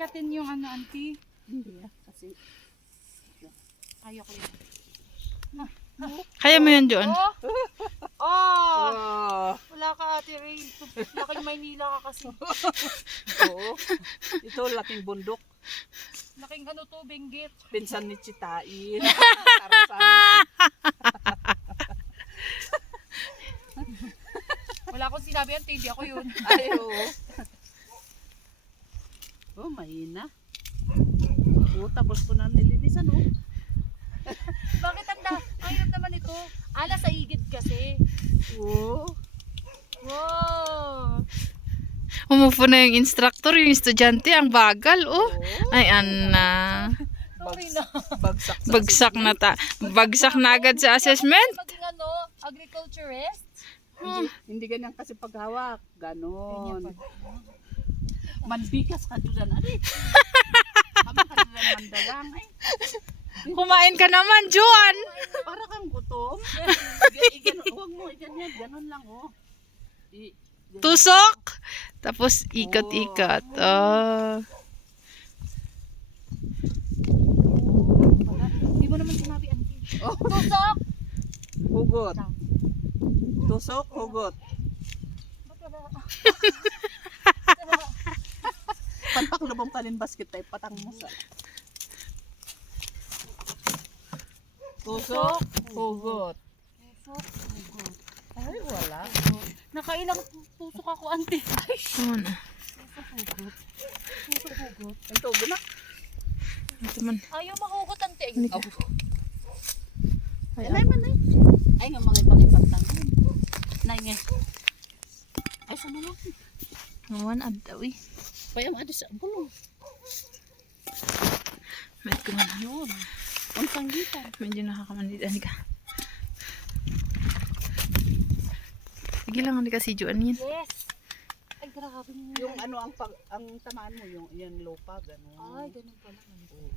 ikatin yung ano, auntie. Hindi kasi Ayoko yun. Kaya mo yun, John? Oh! Oh! oh, Wala ka, Ate Ray. Laking Maynila ka kasi. oo. Ito laking bundok. Laking ano to, Benguet. Pinsan ni Chitain. Tarzan. Wala akong sinabi yan, hindi ako yun. Ay, oo. Oh, mahina. Oh, tapos ko na nilinisan, oh. Bakit ayun naman ito? Ala sa igid kasi. Oh. Wow! Umupo na yung instructor, yung estudyante, ang bagal, oh. Ay, Anna. Okay na. Bagsak sa Bagsak na bagsak na agad sa assessment. Maging ano, agriculturist? Hindi ganyan kasi paghawak. Ganyan Ganon. pag. Manbikas ka doon, ari. Habang ka doon mandalang, ay. Kumain ka naman, Juan. Para kang gutom. Huwag mo, ganyan, ganon lang, oh. Ganon. Tusok. Tapos ikot-ikot. Oh. Hindi mo naman sinabi, auntie. Oh, Tusok! hugot. Tusok, hugot. Pagpaklubong ka rin basket tayo, patang mo sa. Tusok, hugot. Tusok, hugot. Ay, wala. Nakailang tusok ako, auntie. Ano na? Tusok, hugot. Tusok, hugot. Ito, gina. Ito man. Ayaw mahugot, auntie. Ay, ay, man, ay. Ay, nga mga pangipantang. Nay, nga. Ay, sa mga. Ngawan, abdaw eh. Payam, adi sa bulong. Mayat ko man. Yun. Unsang gitan. Medyo nakakamandit. Ani ka. Sige lang, hindi ka si Juan yan. Yes! Ay, grabe mo. Yung ano, ang tamaan mo, yung yan lupa, gano'n. Ay, ganun pala. Oo.